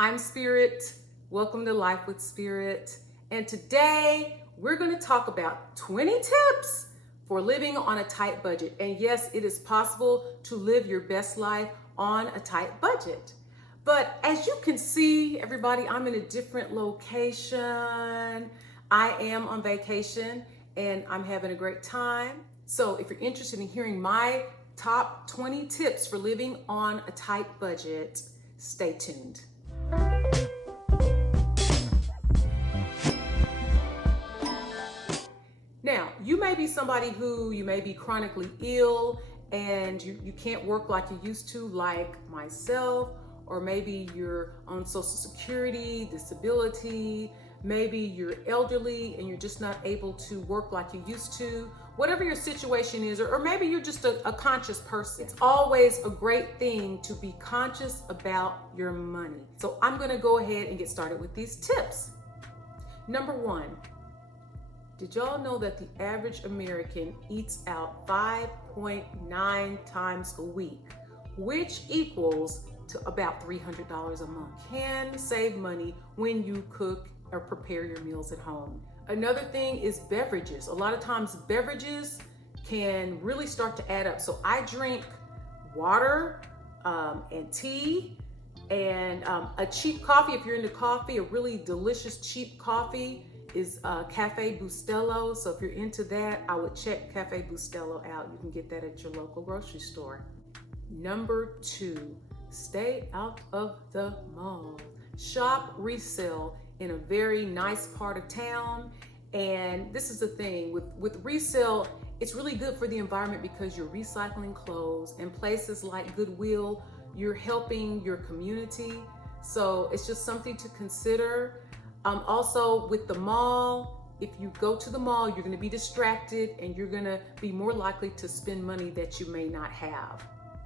I'm Spirit. Welcome to Life with Spirit. And today we're going to talk about 20 tips for living on a tight budget. And yes, it is possible to live your best life on a tight budget. But as you can see, everybody, I'm in a different location. I am on vacation and I'm having a great time. So if you're interested in hearing my top 20 tips for living on a tight budget, stay tuned. Now, you may be somebody who you may be chronically ill and you can't work like you used to, like myself, or maybe you're on Social Security, disability, maybe you're elderly and you're just not able to work like you used to. Whatever your situation is, or maybe you're just a conscious person. It's always a great thing to be conscious about your money. So I'm gonna go ahead and get started with these tips. Number one, did y'all know that the average American eats out 5.9 times a week, which equals to about $300 a month? Can save money when you cook or prepare your meals at home. Another thing is beverages. A lot of times beverages can really start to add up. So I drink water and tea and a cheap coffee. If you're into coffee, a really delicious cheap coffee is Cafe Bustelo. So if you're into that, I would check Cafe Bustelo out. You can get that at your local grocery store. Number two, stay out of the mall. Shop resale in a very nice part of town. And this is the thing with resale, it's really good for the environment because you're recycling clothes, and places like Goodwill, you're helping your community. So it's just something to consider. Also with the mall, if you go to the mall, you're gonna be distracted and you're gonna be more likely to spend money that you may not have.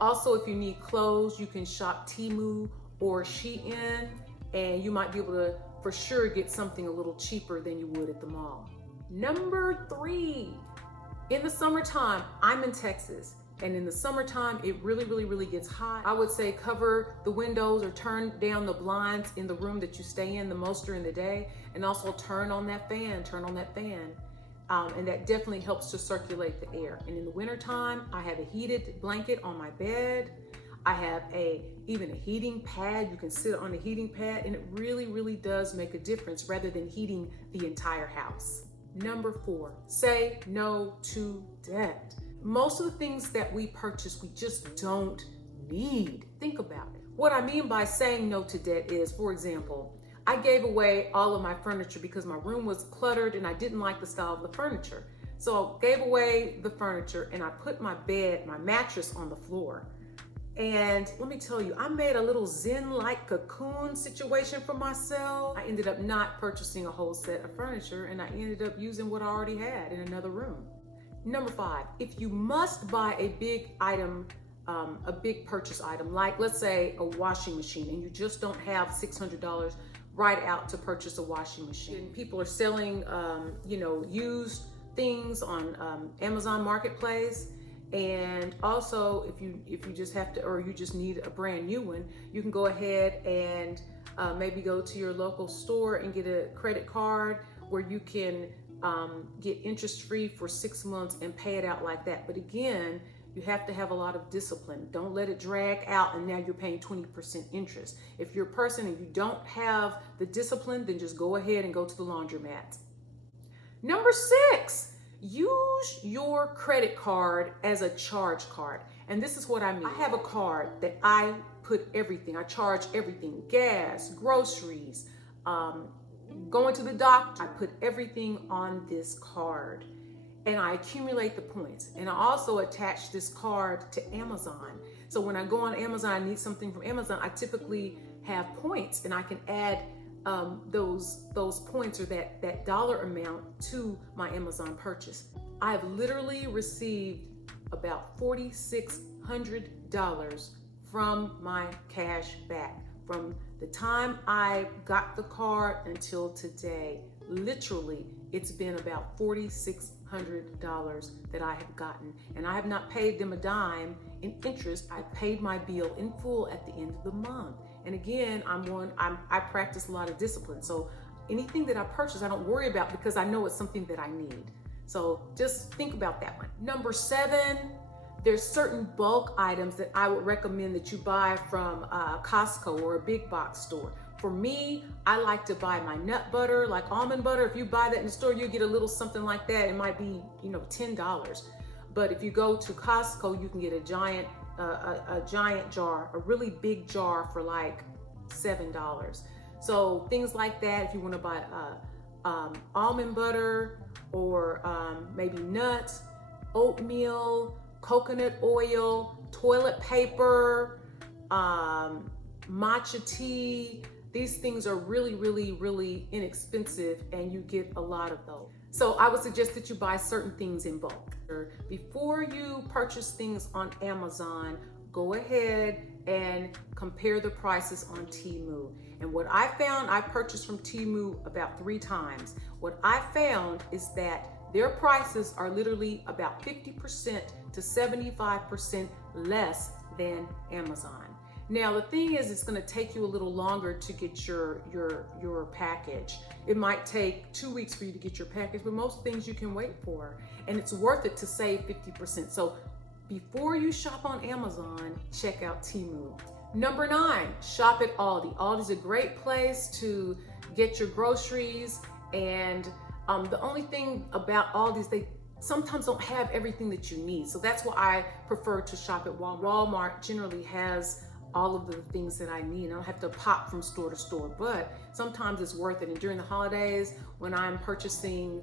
Also, if you need clothes, you can shop Temu or Shein, and you might be able to for sure get something a little cheaper than you would at the mall. Number three, in the summertime, I'm in Texas, and in the summertime, it really gets hot. I would say cover the windows or turn down the blinds in the room that you stay in the most during the day, and also turn on that fan. And that definitely helps to circulate the air. And in the wintertime, I have a heated blanket on my bed. I have even a heating pad. You can sit on a heating pad, and it really does make a difference rather than heating the entire house. Number four, say no to debt. Most of the things that we purchase, we just don't need. Think about it. What I mean by saying no to debt is, for example, I gave away all of my furniture because my room was cluttered and I didn't like the style of the furniture. So I gave away the furniture and I put my bed, my mattress on the floor. And let me tell you, I made a little zen-like cocoon situation for myself. I ended up not purchasing a whole set of furniture, and I ended up using what I already had in another room. Number five, if you must buy a big item, a big purchase item, like let's say a washing machine, and you just don't have $600 right out to purchase a washing machine. People are selling, used things on Amazon Marketplace. And also, if you just have to, or you just need a brand new one, you can go ahead and maybe go to your local store and get a credit card where you can get interest-free for 6 months and pay it out like that. But again, you have to have a lot of discipline. Don't let it drag out and now you're paying 20% interest. If you're a person and you don't have the discipline, then just go ahead and go to the laundromat. Number six, use your credit card as a charge card. And this is what I mean. I have a card that I put everything, I charge everything, gas, groceries, going to the doctor. I put everything on this card and I accumulate the points. And I also attach this card to Amazon. So when I go on Amazon, I need something from Amazon, I typically have points and I can add those points or that dollar amount to my Amazon purchase. I've literally received about $4,600 from my cash back from the time I got the card until today. Literally, it's been about $4,600 that I have gotten, and I have not paid them a dime in interest. I paid my bill in full at the end of the month. And again, I practice a lot of discipline. So anything that I purchase, I don't worry about because I know it's something that I need. So just think about that one. Number 7, there's certain bulk items that I would recommend that you buy from Costco or a big box store. For me, I like to buy my nut butter, like almond butter. If you buy that in the store, you get a little something like that. It might be, $10. But if you go to Costco, you can get a giant jar, a really big jar for like $7. So things like that, if you want to buy almond butter or maybe nuts, oatmeal, coconut oil, toilet paper, matcha tea. These things are really, really, really inexpensive and you get a lot of those. So I would suggest that you buy certain things in bulk. Before you purchase things on Amazon, go ahead and compare the prices on Temu. And what I found, I purchased from Temu about 3 times. What I found is that their prices are literally about 50% to 75% less than Amazon. Now the thing is, it's going to take you a little longer to get your package. It might take 2 weeks for you to get your package, but most things you can wait for, and it's worth it to save 50%. So before you shop on Amazon, check out Temu. Number 9, shop at Aldi. Aldi's a great place to get your groceries, and the only thing about Aldi is they sometimes don't have everything that you need. So that's why I prefer to shop at Walmart. Walmart generally has all of the things that I need. I don't have to pop from store to store, but sometimes it's worth it. And during the holidays, when I'm purchasing,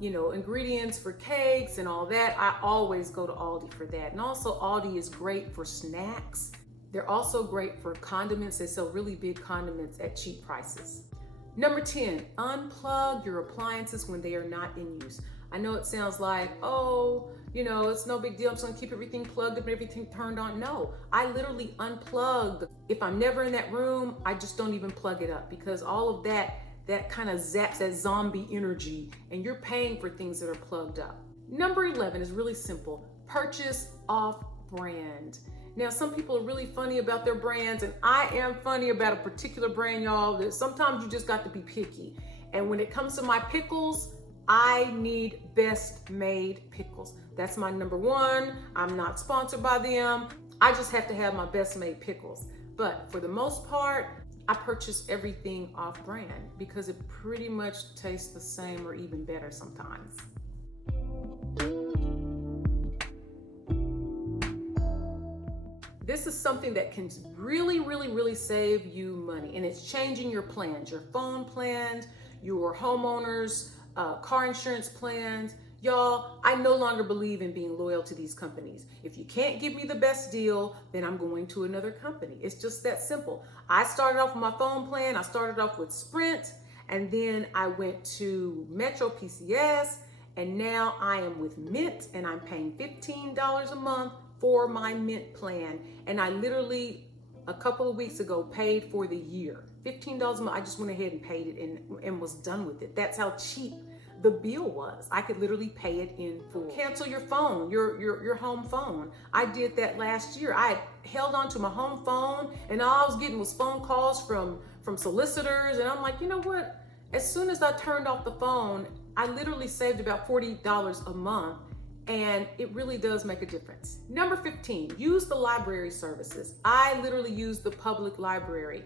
ingredients for cakes and all that, I always go to Aldi for that. And also Aldi is great for snacks. They're also great for condiments. They sell really big condiments at cheap prices. Number 10, unplug your appliances when they are not in use. I know it sounds like, it's no big deal. I'm just gonna keep everything plugged up and everything turned on. No, I literally unplug. If I'm never in that room, I just don't even plug it up, because all of that kind of zaps that zombie energy, and you're paying for things that are plugged up. Number 11 is really simple. Purchase off brand. Now, some people are really funny about their brands, and I am funny about a particular brand, y'all, that sometimes you just got to be picky. And when it comes to my pickles, I need Best Made pickles. That's my number 1. I'm not sponsored by them. I just have to have my Best Made pickles. But for the most part, I purchase everything off brand because it pretty much tastes the same or even better sometimes. This is something that can really, really, really save you money, and it's changing your plans, your phone plans, your homeowners, car insurance plans. Y'all, I no longer believe in being loyal to these companies. If you can't give me the best deal, then I'm going to another company. It's just that simple. I started off with my phone plan. I started off with Sprint, and then I went to Metro PCS, and now I am with Mint, and I'm paying $15 a month for my Mint plan. And I literally, a couple of weeks ago, paid for the year. $15 a month. I just went ahead and paid it and was done with it. That's how cheap the bill was. I could literally pay it in full. Cancel your phone, your home phone. I did that last year. I held on to my home phone, and all I was getting was phone calls from solicitors. And I'm like, you know what? As soon as I turned off the phone, I literally saved about $40 a month. And it really does make a difference. Number 15, use the library services. I literally use the public library.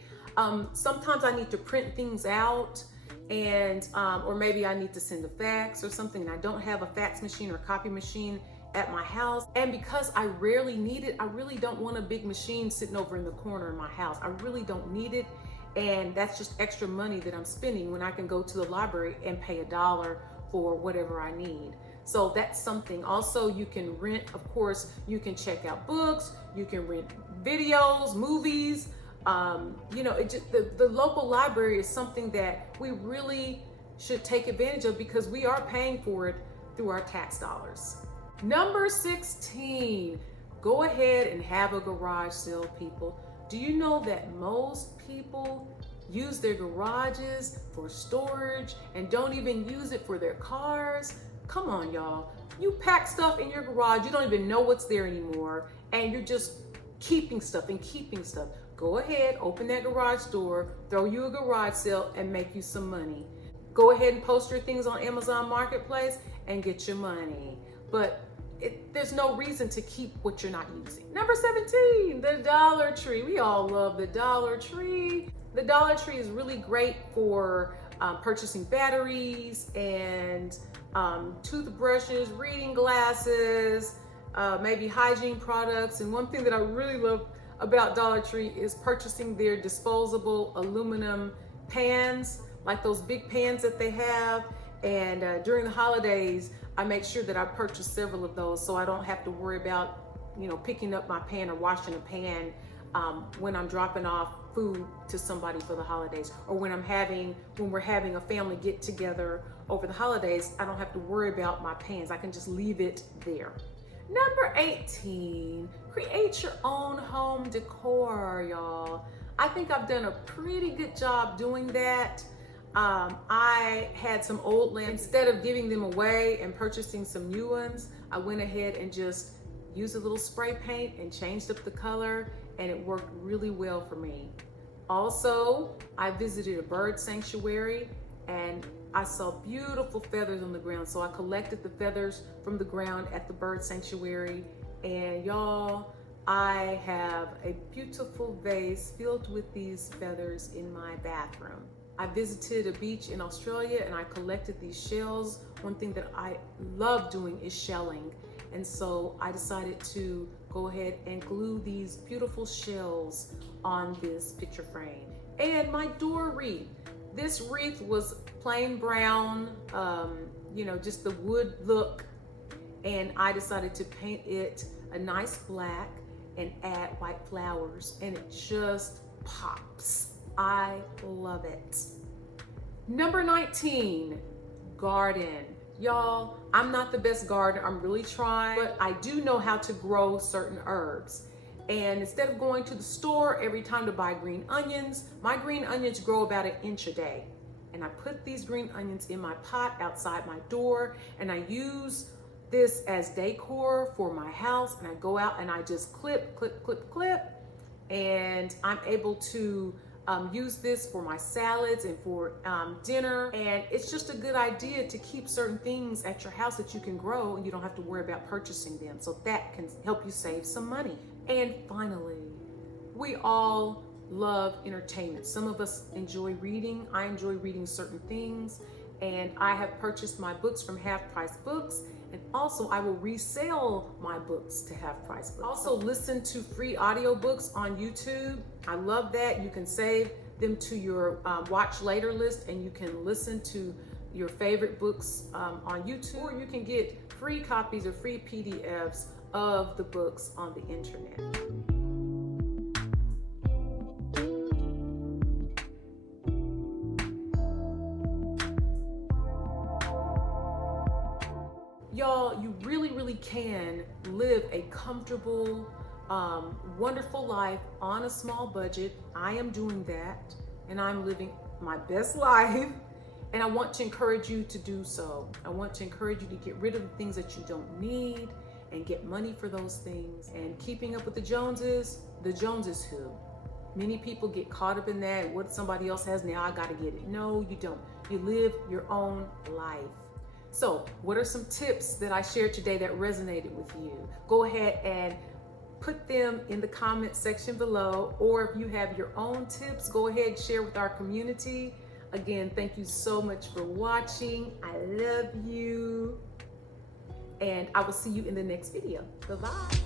Sometimes I need to print things out, and or maybe I need to send a fax or something, and I don't have a fax machine or copy machine at my house. And because I rarely need it, I really don't want a big machine sitting over in the corner in my house. I really don't need it. And that's just extra money that I'm spending when I can go to the library and pay $1 for whatever I need. So that's something. Also, you can rent, of course, you can check out books, you can rent videos, movies. The local library is something that we really should take advantage of because we are paying for it through our tax dollars. Number 16, go ahead and have a garage sale, people. Do you know that most people use their garages for storage and don't even use it for their cars? Come on, y'all. You pack stuff in your garage, you don't even know what's there anymore, and you're just keeping stuff and keeping stuff. go ahead, open that garage door, throw you a garage sale and make you some money. Go ahead and post your things on Amazon Marketplace and get your money. But there's no reason to keep what you're not using. Number 17, the Dollar Tree. We all love the Dollar Tree. The Dollar Tree is really great for purchasing batteries and toothbrushes, reading glasses, maybe hygiene products. And one thing that I really love about Dollar Tree is purchasing their disposable aluminum pans, like those big pans that they have. And during the holidays, I make sure that I purchase several of those so I don't have to worry about, picking up my pan or washing a pan when I'm dropping off food to somebody for the holidays, or when we're having a family get together over the holidays. I don't have to worry about my pans. I can just leave it there. Number 18, create your own home decor, y'all. I think I've done a pretty good job doing that. I had some old lamps. Instead of giving them away and purchasing some new ones, I went ahead and just used a little spray paint and changed up the color, and it worked really well for me. Also, I visited a bird sanctuary and I saw beautiful feathers on the ground. So I collected the feathers from the ground at the bird sanctuary. And y'all, I have a beautiful vase filled with these feathers in my bathroom. I visited a beach in Australia and I collected these shells. One thing that I love doing is shelling. And so I decided to go ahead and glue these beautiful shells on this picture frame. And my door wreath. This wreath was plain brown, just the wood look. And I decided to paint it a nice black and add white flowers, and it just pops. I love it. Number 19, garden. Y'all, I'm not the best gardener. I'm really trying, but I do know how to grow certain herbs. And instead of going to the store every time to buy green onions, my green onions grow about 1 inch a day. And I put these green onions in my pot outside my door, and I use this as decor for my house. And I go out and I just clip, and I'm able to use this for my salads and for dinner. And it's just a good idea to keep certain things at your house that you can grow and you don't have to worry about purchasing them. So that can help you save some money. And finally, we all love entertainment. Some of us enjoy reading. I enjoy reading certain things. And I have purchased my books from Half Price Books. And also I will resell my books to Half Price Books. Also listen to free audiobooks on YouTube. I love that. You can save them to your watch later list, and you can listen to your favorite books on YouTube, or you can get free copies or free PDFs of the books on the internet. Y'all, you really can live a comfortable, wonderful life on a small budget. I am doing that, and I'm living my best life, and I want to encourage you to do so. I want to encourage you to get rid of the things that you don't need and get money for those things. And keeping up with the Joneses who? Many people get caught up in that. What somebody else has now, I gotta get it. No, you don't. You live your own life. So what are some tips that I shared today that resonated with you? Go ahead and put them in the comment section below, or if you have your own tips, go ahead and share with our community. Again, thank you so much for watching. I love you, and I will see you in the next video. Bye-bye.